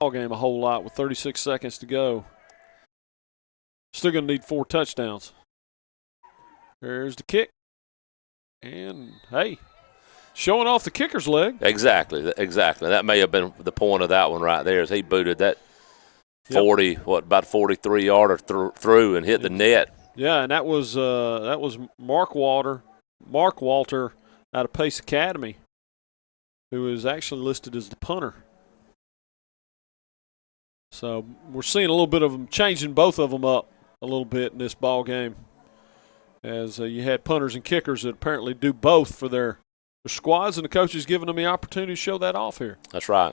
ball game a whole lot with 36 seconds to go. Still going to need 4 touchdowns. There's the kick. And, hey, showing off the kicker's leg. Exactly. That may have been the point of that one right there, as he booted that 40, about 43-yarder through and hit the net. Yeah, and that was Mark Walter out of Pace Academy, who is actually listed as the punter. So we're seeing a little bit of them changing both of them up a little bit in this ball game, as you had punters and kickers that apparently do both for their squads, and the coach is giving them the opportunity to show that off here. That's right.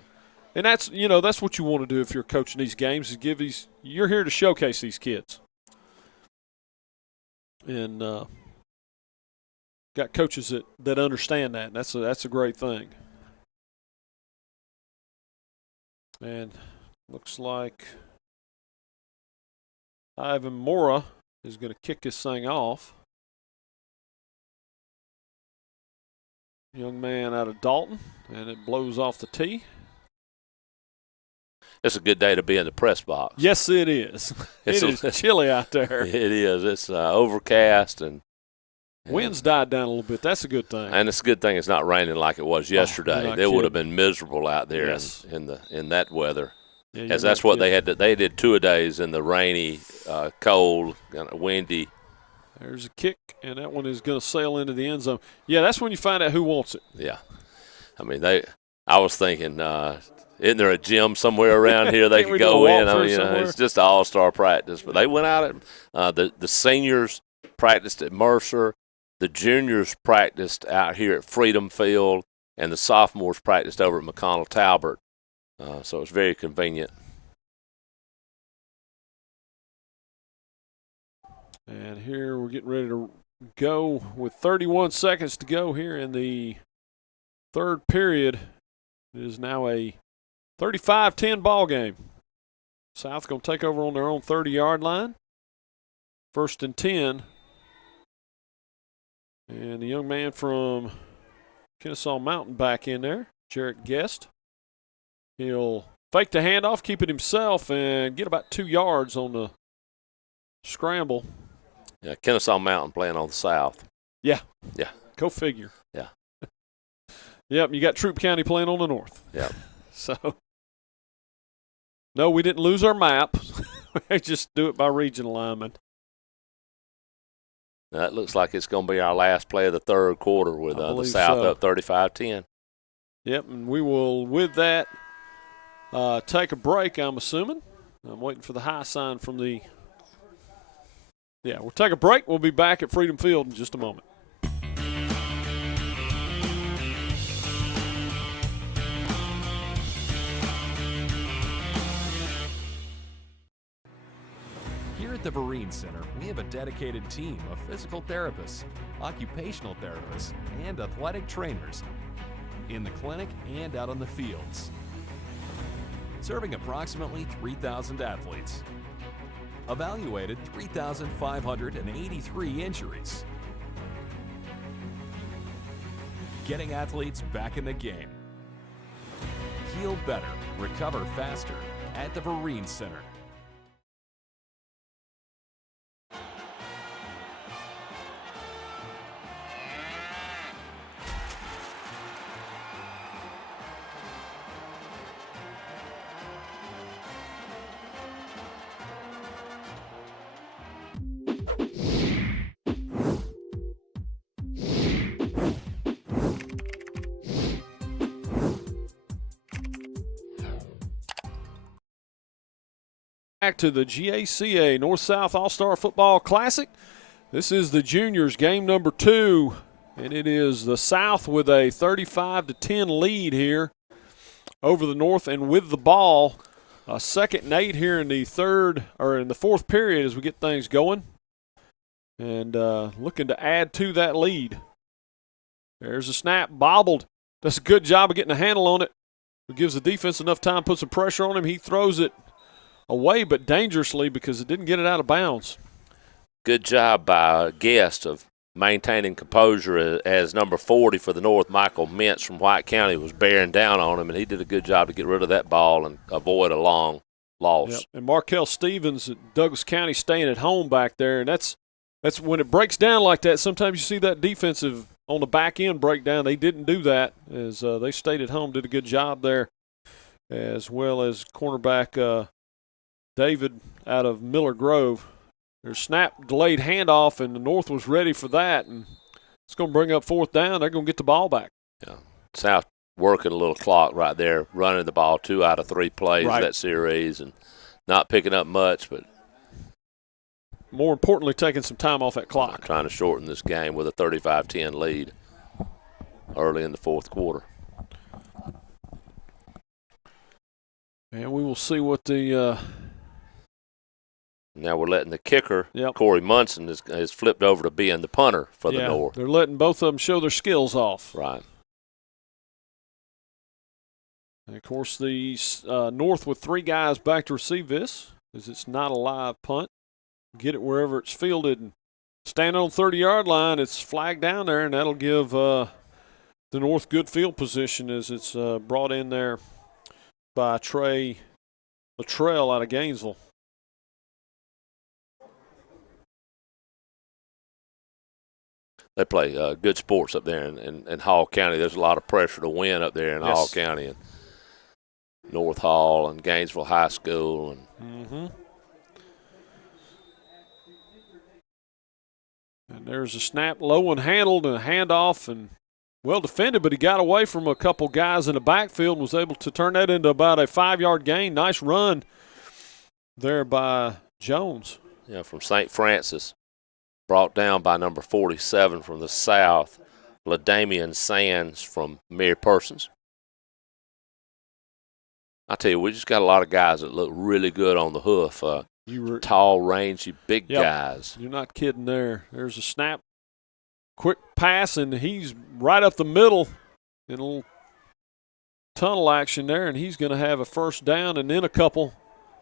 And that's what you want to do if you're coaching these games, is you're here to showcase these kids. And got coaches that understand that, and that's a great thing. And looks like Ivan Mora is going to kick this thing off. Young man out of Dalton, and it blows off the tee. It's a good day to be in the press box. Yes, it is. It is chilly out there. It is. It's overcast and winds died down a little bit. That's a good thing. And it's a good thing it's not raining like it was yesterday. It would have been miserable out there in that weather. Yeah, as that's what they had. They did 2-a-days in the rainy, cold, kind of windy. There's a kick, and that one is going to sail into the end zone. Yeah, that's when you find out who wants it. Yeah. I mean, I was thinking, isn't there a gym somewhere around here they could go in? I mean, it's just an all-star practice. But they went out at the seniors practiced at Mercer, the juniors practiced out here at Freedom Field, and the sophomores practiced over at McConnell Talbert. So it's very convenient. And here we're getting ready to go with 31 seconds to go here in the third period. It is now a 35-10 ball game. South going to take over on their own 30-yard line. 1st and 10. And the young man from Kennesaw Mountain back in there, Jarrett Guest. He'll fake the handoff, keep it himself, and get about 2 yards on the scramble. Yeah, Kennesaw Mountain playing on the south. Yeah. Yeah. Go figure. Yeah. Yep, you got Troup County playing on the north. Yep. So, no, we didn't lose our map. We just do it by region alignment. Now, that looks like it's going to be our last play of the third quarter with the South up 35-10. Yep, and we will, with that, take a break, I'm assuming. I'm waiting for the high sign from the – yeah, we'll take a break. We'll be back at Freedom Field in just a moment. Here at the Vereen Center, we have a dedicated team of physical therapists, occupational therapists, and athletic trainers in the clinic and out on the fields, serving approximately 3,000 athletes. Evaluated 3,583 injuries. Getting athletes back in the game. Heal better, recover faster at the Vereen Center. Back to the GACA North-South All-Star Football Classic. This is the juniors, game number 2, and it is the South with a 35-10 lead here over the North, and with the ball, 2nd and 8 here in the fourth period as we get things going, and looking to add to that lead. There's a snap, bobbled. Does a good job of getting a handle on it. It gives the defense enough time, put some pressure on him. He throws it away, but dangerously, because it didn't get it out of bounds. Good job by Guest of maintaining composure as number 40 for the North, Michael Mintz from White County, was bearing down on him, and he did a good job to get rid of that ball and avoid a long loss. Yep. And Markel Stevens at Douglas County staying at home back there, and that's when it breaks down like that. Sometimes you see that defensive on the back end breakdown. They didn't do that as they stayed at home, did a good job there, as well as cornerback David out of Miller Grove. There's snap, delayed handoff, and the North was ready for that, and it's going to bring up 4th down. They're going to get the ball back. Yeah, South working a little clock right there, running the ball 2 out of 3 plays right. that series, and not picking up much, but more importantly, taking some time off that clock. Trying to shorten this game with a 35-10 lead early in the 4th quarter. And we will see what the now we're letting the kicker, yep. Corey Munson, is flipped over to being the punter for the North. They're letting both of them show their skills off. Right. And, of course, the North with 3 guys back to receive this, as it's not a live punt. Get it wherever it's fielded. And stand on the 30-yard line, it's flagged down there, and that'll give the North good field position as it's brought in there by Trey Luttrell out of Gainesville. They play good sports up there in Hall County. There's a lot of pressure to win up there in yes. Hall County, and North Hall and Gainesville High School. And And there's a snap, low and handled, and a handoff, and well defended, but he got away from a couple guys in the backfield and was able to turn that into about a 5-yard gain. Nice run there by Jones. Yeah, from St. Francis. Brought down by number 47 from the South, LaDamian Sands from Mary Persons. I tell you, we just got a lot of guys that look really good on the hoof. Tall, rangy, big guys. You're not kidding there. There's a snap, quick pass, and he's right up the middle in a little tunnel action there, and he's going to have a 1st down and then a couple.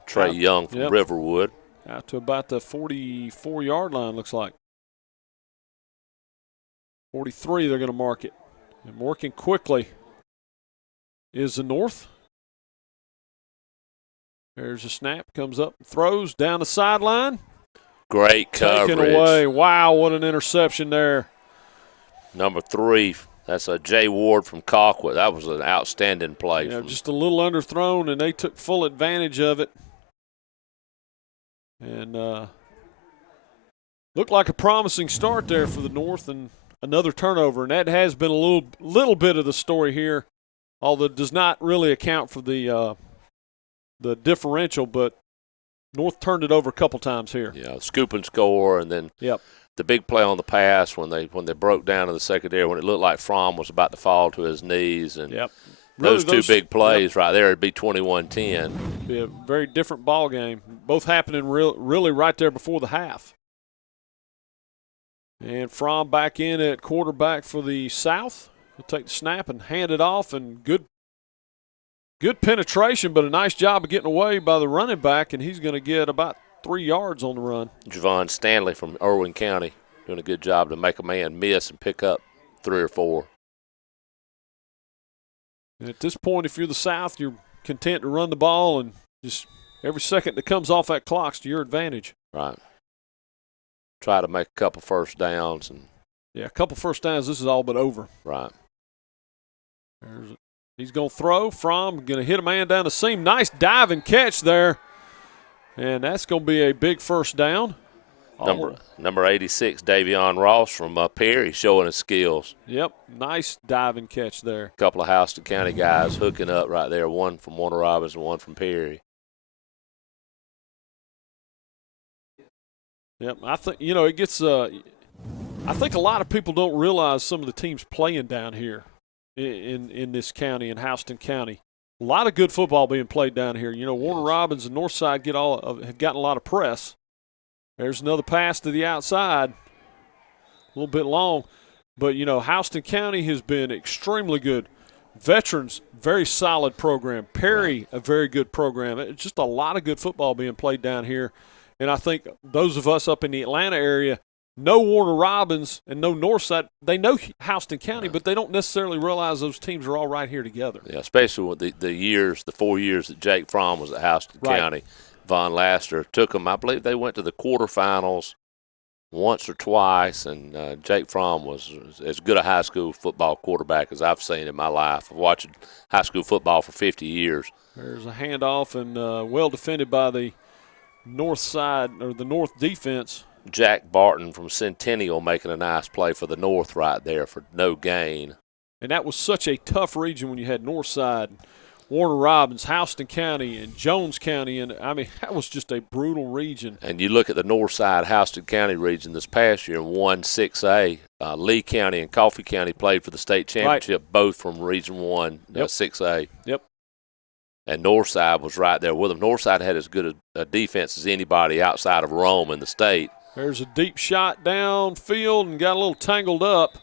Trey Young from Riverwood. Out to about the 44-yard line, looks like. 43, they're going to mark it. And working quickly is the North. There's a snap, comes up, throws down the sideline. Great coverage. Taken away. Wow, what an interception there. Number 3, that's a Jay Ward from Colquitt. That was an outstanding play. Yeah, just a little underthrown, and they took full advantage of it. And looked like a promising start there for the North, and another turnover. And that has been a little bit of the story here, although it does not really account for the differential. But North turned it over a couple times here. Yeah, scoop and score, and then the big play on the pass when they broke down in the secondary when it looked like Fromm was about to fall to his knees. And really, those 2 big plays right there, it'd be 21-10. Be a very different ball game. Both happening really right there before the half. And Fromm back in at quarterback for the South. He'll take the snap and hand it off, and good penetration, but a nice job of getting away by the running back, and he's going to get about 3 yards on the run. Javon Stanley from Irwin County doing a good job to make a man miss and pick up 3 or 4. And at this point, if you're the South, you're content to run the ball, and just every second that comes off that clock's to your advantage. Right. Try to make a couple 1st downs. A couple 1st downs, this is all but over. Right. He's going to throw. Fromm going to hit a man down the seam. Nice dive and catch there. And that's going to be a big 1st down. Number 86, Davion Ross from Perry, showing his skills. Yep, nice dive and catch there. A couple of Houston County guys hooking up right there, one from Warner Robbins and one from Perry. Yep, I think, it gets I think a lot of people don't realize some of the teams playing down here in this county, in Houston County. A lot of good football being played down here. Warner Robbins and Northside have gotten a lot of press. There's another pass to the outside, a little bit long. But, Houston County has been extremely good. Veterans, very solid program. Perry, a very good program. It's just a lot of good football being played down here. And I think those of us up in the Atlanta area know Warner Robbins and know Northside. They know Houston County, but they don't necessarily realize those teams are all right here together. Yeah, especially with the 4 years that Jake Fromm was at Houston County. Von Laster took them. I believe they went to the quarterfinals once or twice, and Jake Fromm was as good a high school football quarterback as I've seen in my life. I've watched high school football for 50 years. There's a handoff and well defended by the north side or the north defense. Jack Barton from Centennial making a nice play for the north right there for no gain. And that was such a tough region when you had Northside, Warner Robbins, Houston County, and Jones County. And, I mean, that was just a brutal region. And you look at the north side Houston County region this past year and won 6A. Lee County and Coffee County played for the state championship, both from Region 1, 6A. Yep. And Northside was right there with them. Northside had as good a defense as anybody outside of Rome in the state. There's a deep shot downfield and got a little tangled up.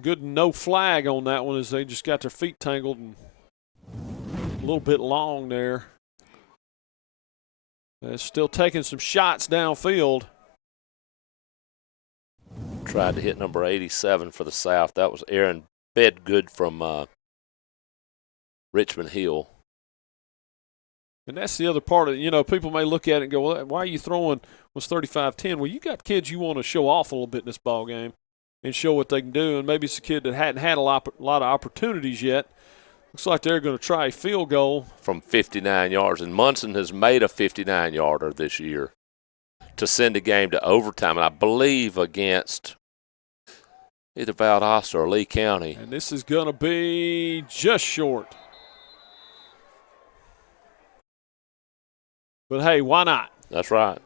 Good no flag on that one as they just got their feet tangled and a little bit long there. They're still taking some shots downfield. Tried to hit number 87 for the South. That was Aaron Bedgood from Richmond Hill. And that's the other part of it. You know, people may look at it and go, well, why are you throwing was 35-10? Well, you got kids you want to show off a little bit in this ball game and show what they can do. And maybe it's a kid that hadn't had a lot of opportunities yet. Looks like they're going to try a field goal. From 59 yards. And Munson has made a 59-yarder this year to send the game to overtime. And I believe against either Valdosta or Lee County. And this is going to be just short. But, hey, why not? That's right.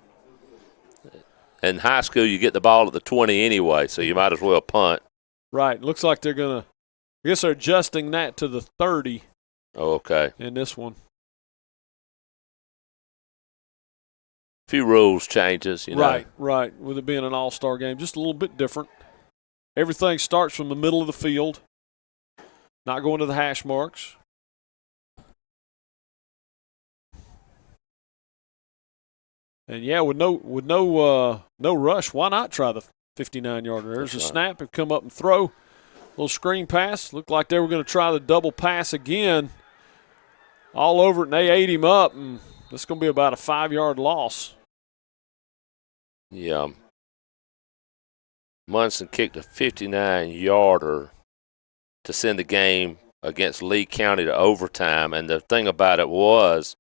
In high school, you get the ball at the 20 anyway, so you might as well punt. Right. Looks like they're going to – I guess they're adjusting that to the 30. Oh, okay. In this one. Few rules changes, you know. Right. With it being an all-star game, just a little bit different. Everything starts from the middle of the field, not going to the hash marks. And yeah, with no rush, why not try the 59-yarder? There's a snap and come up and throw. Little screen pass. Looked like they were going to try the double pass again. All over it, and they ate him up, and that's going to be about a 5-yard loss. Yeah. Munson kicked a 59-yarder to send the game against Lee County to overtime, and the thing about it was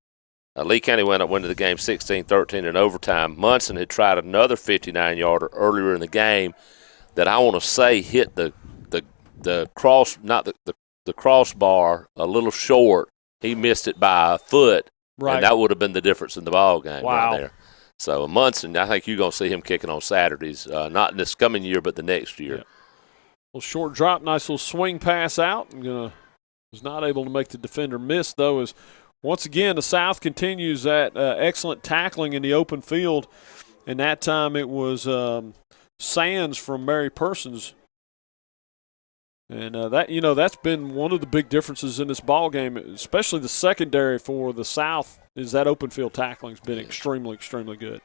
Lee County went to the game 16-13 in overtime. Munson had tried another 59-yarder earlier in the game that I want to say hit the cross, not the crossbar, a little short. He missed it by a foot, and that would have been the difference in the ball game right there. So Munson, I think you're going to see him kicking on Saturdays, not in this coming year, but the next year. Yeah. Little short drop, nice little swing pass out. Was not able to make the defender miss, though, as once again the South continues that excellent tackling in the open field, and that time it was Sands from Mary Persons. And that's been one of the big differences in this ball game, especially the secondary for the South, is that open field tackling's been extremely, extremely good.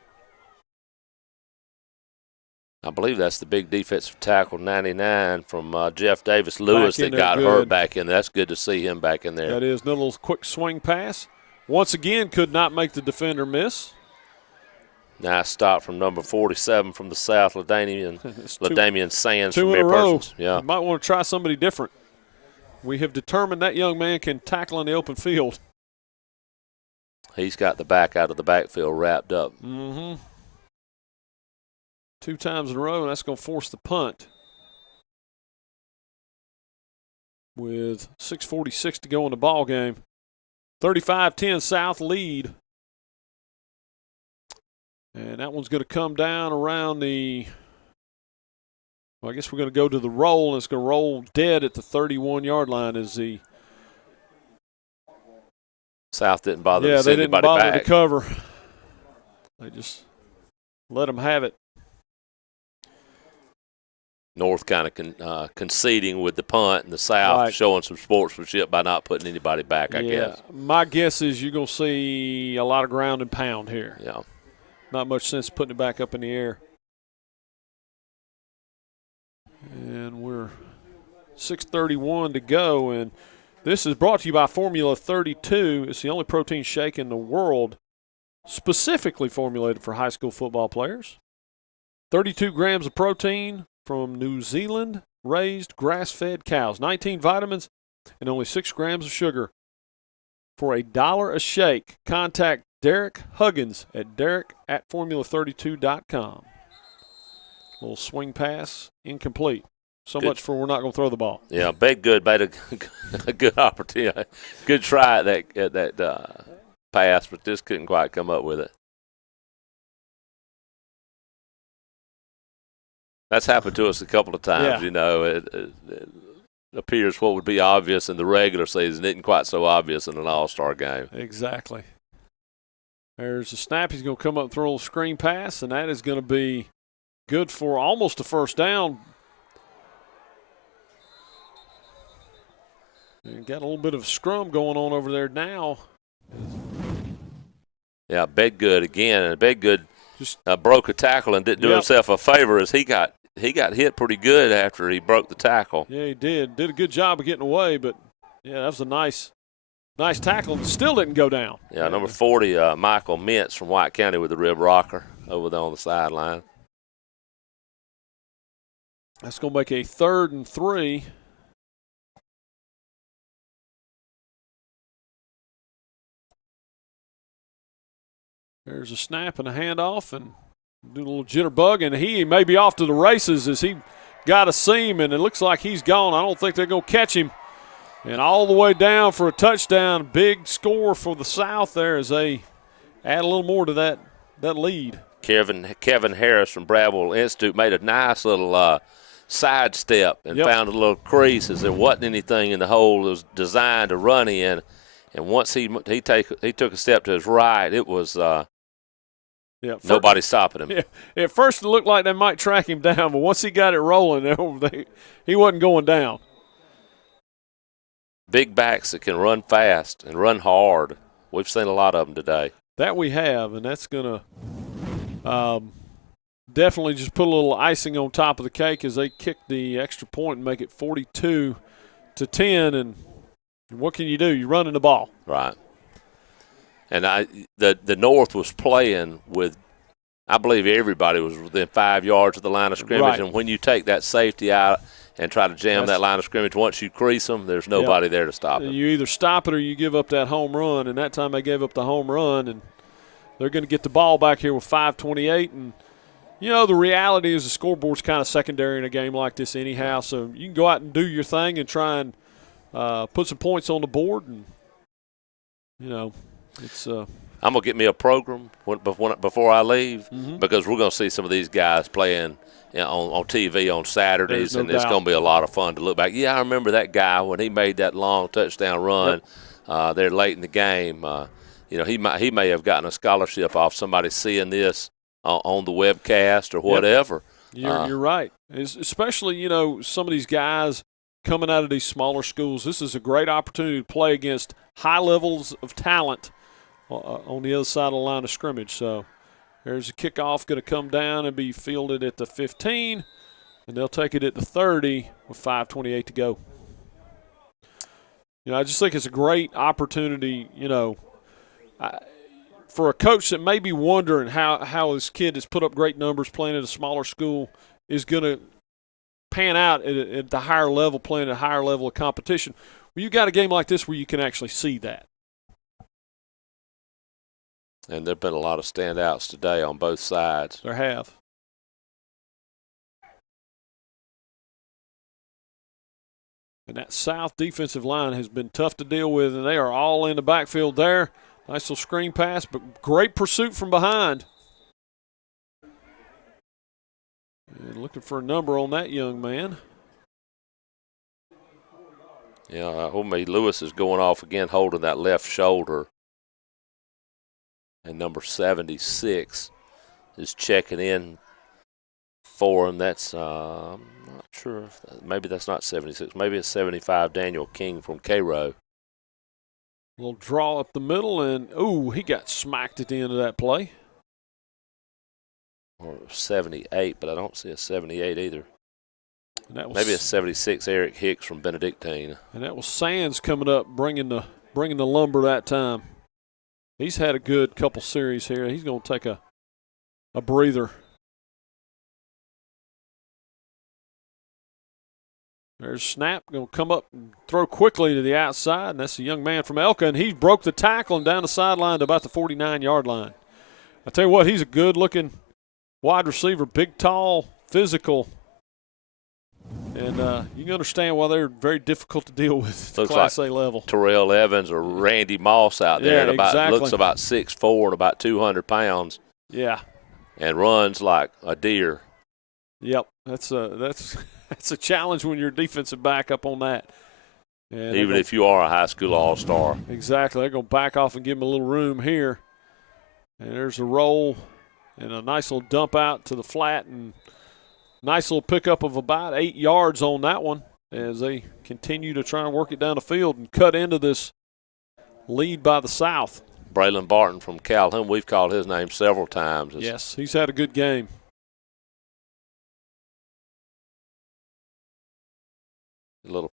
I believe that's the big defensive tackle, 99, from Jeff Davis Lewis that got hurt back in there. That's good to see him back in there. That is. Another little quick swing pass. Once again, could not make the defender miss. Nice stop from number 47 from the South, LaDamian Sands two from in a row. Persons. Yeah. You might want to try somebody different. We have determined that young man can tackle in the open field. He's got the back out of the backfield wrapped up. Mm-hmm. 2 times in a row, and that's going to force the punt. With 6:46 to go in the ball game. 35-10 South lead. And that one's going to come down around the – well, I guess we're going to go to the roll, and it's going to roll dead at the 31-yard line as the – South didn't bother to send they didn't anybody bother back. to cover. They just let them have it. North kind of conceding with the punt, and the South showing some sportsmanship by not putting anybody back, I guess. My guess is you're going to see a lot of ground and pound here. Yeah. Not much sense putting it back up in the air. And we're 6:31 to go, and this is brought to you by Formula 32. It's the only protein shake in the world specifically formulated for high school football players. 32 grams of protein from New Zealand-raised grass-fed cows, 19 vitamins, and only 6 grams of sugar. For $1 a shake, contact Derek Huggins at derek@formula32.com. Little swing pass, incomplete. So good. Much for we're not going to throw the ball. Yeah, big good, made a good opportunity. Good try at that pass, but just couldn't quite come up with it. That's happened to us a couple of times, you know. It appears what would be obvious in the regular season isn't quite so obvious in an all-star game. Exactly. There's a snap. He's going to come up and throw a little screen pass, and that is going to be good for almost a first down. And got a little bit of scrum going on over there now. Yeah, Bedgood again, and Bedgood just broke a tackle and didn't do himself a favor as he got hit pretty good after he broke the tackle. Yeah, he did. Did a good job of getting away, but, yeah, that was a nice tackle and still didn't go down. Yeah, number 40, Michael Mintz from White County with the rib rocker over there on the sideline. That's going to make a 3rd and 3. There's a snap and a handoff, and do a little jitterbug, and he may be off to the races as he got a seam, and it looks like he's gone. I don't think they're going to catch him. And all the way down for a touchdown. Big score for the South there as they add a little more to that lead. Kevin Harris from Bradwell Institute made a nice little sidestep and found a little crease as there wasn't anything in the hole. It was designed to run in. And once he took a step to his right, it was nobody stopping him. Yeah. At first it looked like they might track him down, but once he got it rolling, he wasn't going down. Big backs that can run fast and run hard. We've seen a lot of them today. That we have, and that's going to definitely just put a little icing on top of the cake as they kick the extra point and make it 42-10. And what can you do? You're running the ball. Right. And the North was playing with, I believe everybody was within 5 yards of the line of scrimmage. Right. And when you take that safety out and try to jam that line of scrimmage, once you crease them, there's nobody there to stop it. You either stop it or you give up that home run. And that time they gave up the home run, and they're going to get the ball back here with 5:28. And, you know, the reality is the scoreboard's kind of secondary in a game like this anyhow. So you can go out and do your thing and try and put some points on the board. And, you know, it's I'm going to get me a program before I leave because we're going to see some of these guys playing on TV on Saturdays, and it's going to be a lot of fun to look back. Yeah, I remember that guy when he made that long touchdown run there late in the game. You know, he may have gotten a scholarship off somebody seeing this on the webcast or whatever. You're right. Especially, you know, some of these guys coming out of these smaller schools. This is a great opportunity to play against high levels of talent on the other side of the line of scrimmage. So there's a kickoff going to come down and be fielded at the 15, and they'll take it at the 30 with 5:28 to go. You know, I just think it's a great opportunity, you know, for a coach that may be wondering how his kid has put up great numbers playing at a smaller school is going to pan out at the higher level, playing at a higher level of competition. Well, you got a game like this where you can actually see that. And there have been a lot of standouts today on both sides. There have. And that South defensive line has been tough to deal with, and they are all in the backfield there. Nice little screen pass, but great pursuit from behind. And looking for a number on that young man. Yeah, Homie Lewis is going off again, holding that left shoulder. And number 76 is checking in for him. That's, I'm not sure. Maybe that's not 76. Maybe it's 75, Daniel King from Cairo. Little draw up the middle, and, ooh, he got smacked at the end of that play. Or 78, but I don't see a 78 either. Maybe a 76 Eric Hicks from Benedictine. And that was Sands coming up, bringing the lumber that time. He's had a good couple series here. He's going to take a breather. There's Snap, going to come up and throw quickly to the outside, and that's the young man from Elka, and he broke the tackle and down the sideline to about the 49-yard line. I tell you what, he's a good-looking wide receiver, big, tall, physical, and you can understand why they're very difficult to deal with at the Class A level. Terrell Evans or Randy Moss out there, looks about 6'4" and about 200 pounds. Yeah, and runs like a deer. Yep, that's a challenge when you're a defensive back up on that. And even if you are a high school all-star. Exactly. They're going to back off and give him a little room here. And there's a roll and a nice little dump out to the flat, and nice little pickup of about 8 yards on that one as they continue to try and work it down the field and cut into this lead by the South. Braylon Barton from Calhoun, we've called his name several times. Yes, he's had a good game. A little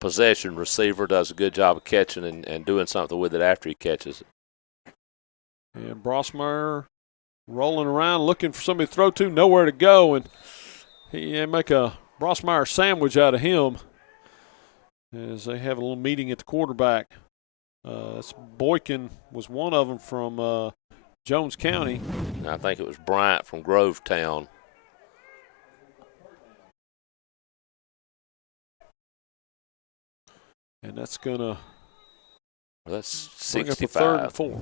possession receiver, does a good job of catching and doing something with it after he catches it. And Brossmeyer rolling around looking for somebody to throw to, nowhere to go, and he make a Brossmeyer sandwich out of him as they have a little meeting at the quarterback. Boykin was one of them from Jones County. I think it was Bryant from Grovetown. And that's going to that's bring 65. up a 3rd and 4.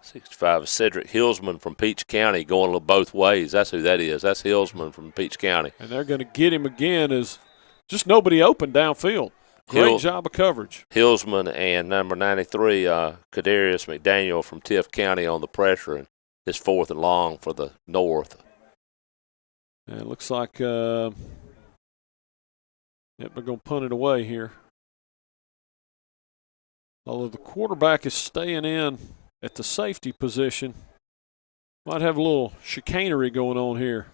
65 is Cedric Hillsman from Peach County, going a little both ways. That's who that is. That's Hillsman from Peach County. And they're going to get him again as just nobody open downfield. Great job of coverage. Hillsman and number 93, Kadarius McDaniel from Tiff County on the pressure, and it's 4th and long for the North. And it looks like they're going to punt it away here. Although the quarterback is staying in at the safety position. Might have a little chicanery going on here.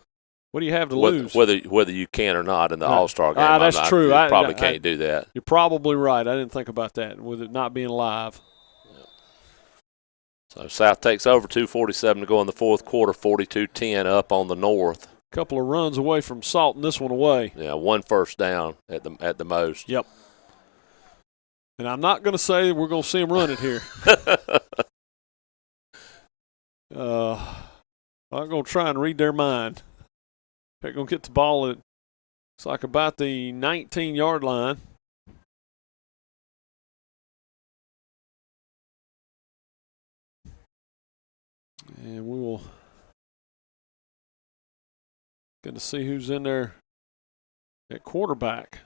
What do you have to lose? Whether you can or not in the All-Star game. That's true. You probably can't do that. You're probably right. I didn't think about that with it not being live. So South takes over, 2:47 to go in the 4th quarter, 42-10 up on the North. Couple of runs away from salting this one away. Yeah, 1 first down at the most. Yep. And I'm not going to say we're going to see them run it here. I'm going to try and read their mind. They're going to get the ball at, it's like about the 19-yard line. And we will get to see who's in there at quarterback.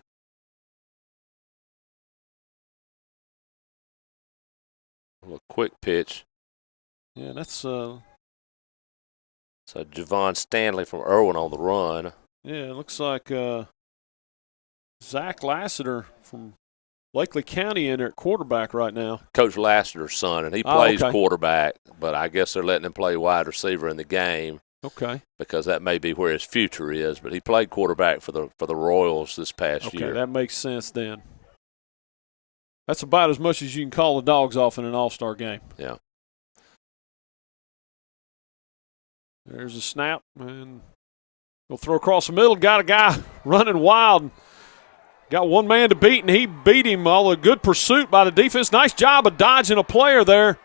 A little quick pitch. Yeah, that's So Javon Stanley from Irwin on the run. Yeah, it looks like Zach Lassiter from Lakely County in there at quarterback right now. Coach Lassiter's son, and he plays quarterback, but I guess they're letting him play wide receiver in the game. Okay. Because that may be where his future is, but he played quarterback for the Royals this past year. Okay, that makes sense then. That's about as much as you can call the dogs off in an all-star game. Yeah. There's a snap, and we'll throw across the middle. Got a guy running wild. Got one man to beat, and he beat him. All a good pursuit by the defense. Nice job of dodging a player there.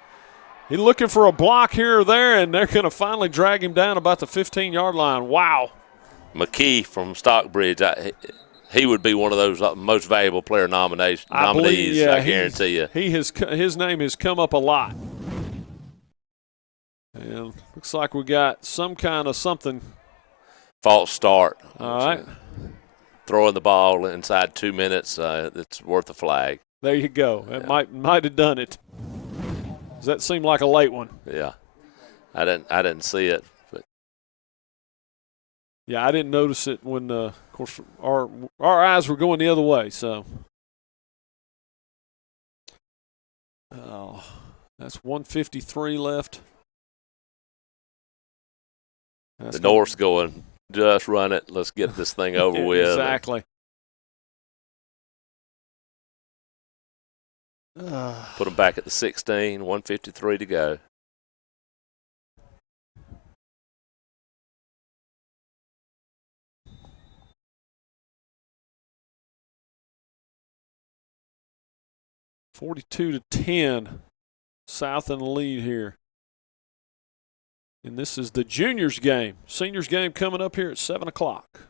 He's looking for a block here or there, and they're going to finally drag him down about the 15-yard line. Wow. McKee from Stockbridge, he would be one of those most valuable player nominees, I guarantee you. His name has come up a lot. And looks like we got some kind of something. False start. All right. Throwing the ball inside 2 minutes, it's worth a flag. There you go. That might have done it. Does that seem like a late one? Yeah. I didn't see it. But yeah, I didn't notice it when, of course, our eyes were going the other way. So, that's 1:53 left. The North's going Just run it. Let's get this thing over with. Exactly. Put them back at the 16, 1:53 to go. (42-10), South in the lead here. And this is the juniors game. Seniors game coming up here at 7 o'clock.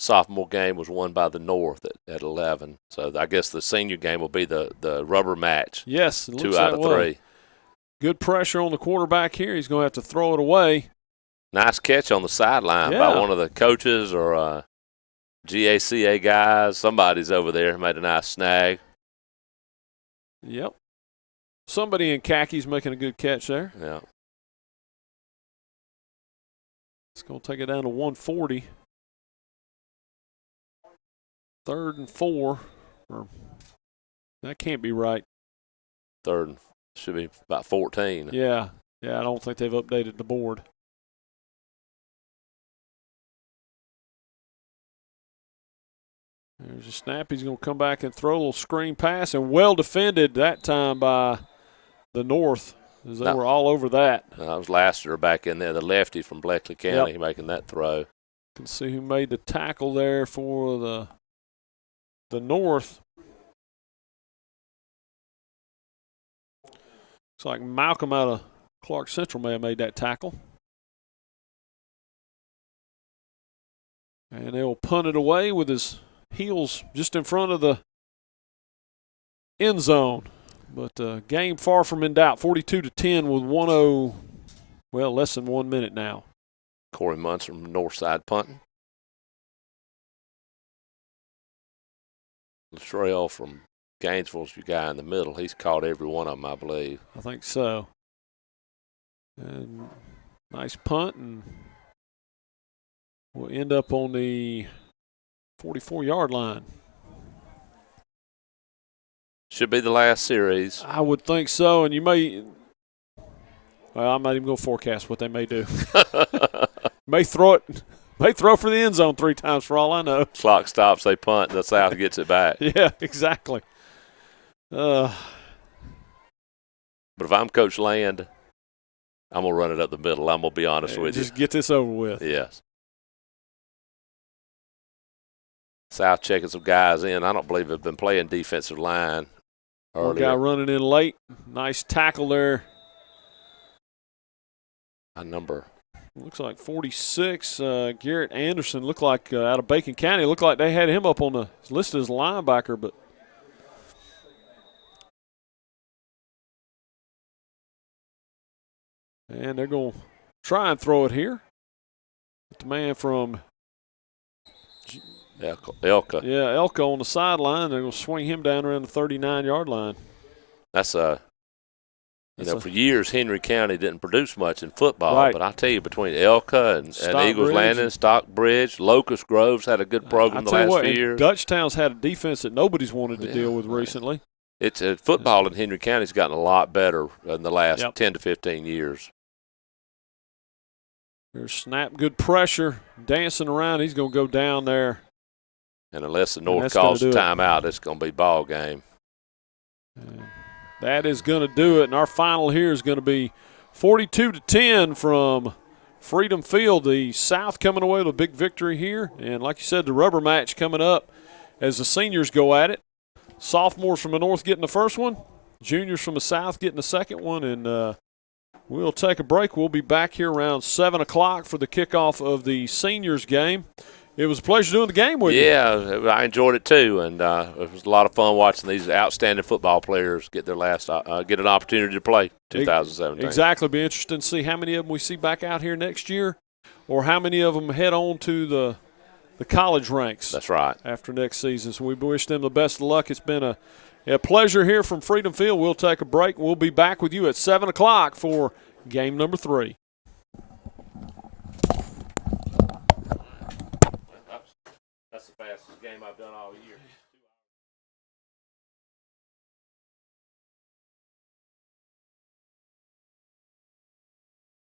Sophomore game was won by the North at 11. So I guess the senior game will be the rubber match. Yes, it looks 2 out of 3. way. Good pressure on the quarterback here. He's going to have to throw it away. Nice catch on the sideline by one of the coaches or GACA guys. Somebody's over there made a nice snag. Yep. Somebody in khakis making a good catch there. Yeah. It's going to take it down to 140. 3rd and 4. That can't be right. 3rd should be about 14. Yeah. Yeah, I don't think they've updated the board. There's a snap. He's going to come back and throw a little screen pass, and well defended that time by the North, as they were all over that. That was Lassiter back in there, the lefty from Bleckley County, making that throw. You can see who made the tackle there for the North. Looks like Malcolm out of Clark Central may have made that tackle. And they'll punt it away with his heels just in front of the end zone. But game far from in doubt, 42-10 with less than 1 minute now. Corey Munson from Northside punting. Latrell from Gainesville's your guy in the middle. He's caught every one of them, I believe. I think so. And nice punt, and we'll end up on the 44-yard line. Should be the last series. I would think so, and I'm not even going to forecast what they may do. may throw for the end zone 3 times for all I know. Clock stops, they punt, the South gets it back. Yeah, exactly. But if I'm Coach Land, I'm going to run it up the middle. I'm going to be honest with you. Just get this over with. Yes. South checking some guys in. I don't believe they've been playing defensive line earlier. One guy running in late. Nice tackle there. Looks like 46, Garrett Anderson. Looked like out of Bacon County. Looked like they had him up on the list as linebacker, but and they're going to try and throw it here. The man from Elka. Yeah, Elka on the sideline. They're going to swing him down around the 39-yard line. That's for years, Henry County didn't produce much in football. But I tell you, between Elka and Eagles Landing, Stockbridge, Locust Groves had a good program the last few years. Dutchtown's had a defense that nobody's wanted to deal with recently. It's football in Henry County's gotten a lot better in the last 10 to 15 years. There's snap, good pressure, dancing around. He's going to go down there. And unless the North calls a timeout, it's going to be ball game. That is going to do it. And our final here is going to be 42-10 from Freedom Field. The South coming away with a big victory here. And like you said, the rubber match coming up as the seniors go at it. Sophomores from the North getting the first one. Juniors from the South getting the second one. And we'll take a break. We'll be back here around 7 o'clock for the kickoff of the seniors game. It was a pleasure doing the game with you. Yeah, I enjoyed it too, and it was a lot of fun watching these outstanding football players get their get an opportunity to play 2017. Exactly. Be interesting to see how many of them we see back out here next year, or how many of them head on to the college ranks. That's right. After next season, so we wish them the best of luck. It's been a pleasure here from Freedom Field. We'll take a break. We'll be back with you at 7 o'clock for game number 3. That's the fastest game I've done all year.